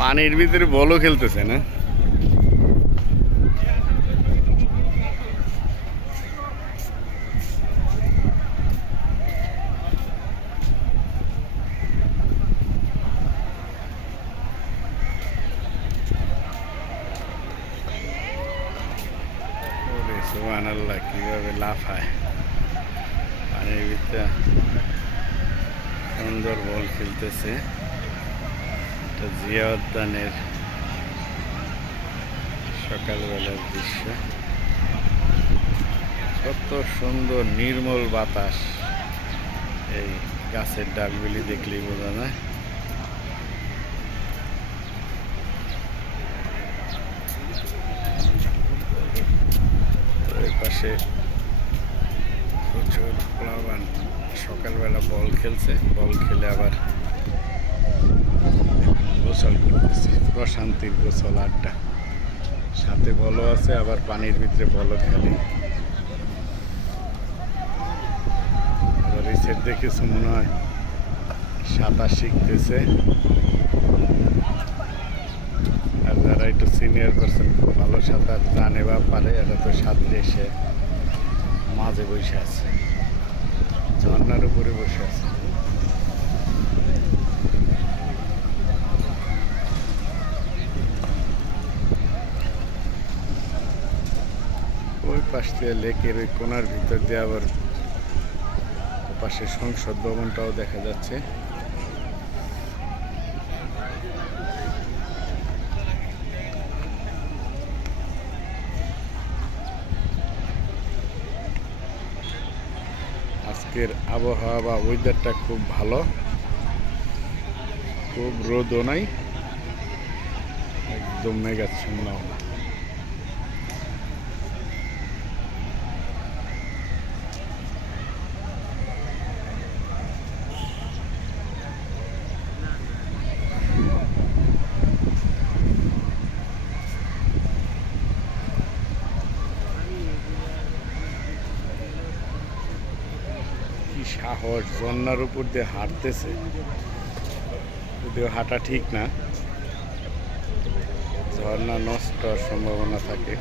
পানির ভিতরে বলও খেলতেছে না। সুবহানাল্লাহ, কিভাবে লাফায় পানির ভিতরে, সুন্দর বল খেলতেছে। এটা জিয়া উদ্যানের সকালবেলার দৃশ্য। কত সুন্দর নির্মল বাতাস, এই গাছের ডালগুলি দেখলেই বোঝা যায়। এর পাশে প্রচুর প্লাবন সকালবেলা বল খেলছে, বল খেলে আবার গোসল করতেছে। প্রশান্তির গোসল আড্ডা, সাথে বলও আছে, আবার পানির ভিতরে বলও খেলে। আবার এই সাইড দেখেছো মনে হয় সাঁতার শিখতেছে। আর যারা একটু সিনিয়র পারসন, ভালো সাঁতার জানে বা পারে, এরা তো সাঁতরে এসে মাঝে বসে আছে, ঝর্নার উপরে বসে আছে। ওই পাশ দিয়ে লেকের ওই কোনার ভিতর দিয়ে আবার পাশে সংসদ ভবনটাও দেখা যাচ্ছে। আজকের আবহাওয়া বা ওয়েদারটা খুব ভালো, খুব রোদও নাই, একদম মেঘাচ্ছন্ন না। কি সাহস, ঝর্নার উপর দিয়ে হাঁটতেছে, যদিও হাঁটা ঠিক না, ঝর্ণা নষ্ট হওয়ার সম্ভাবনা থাকে।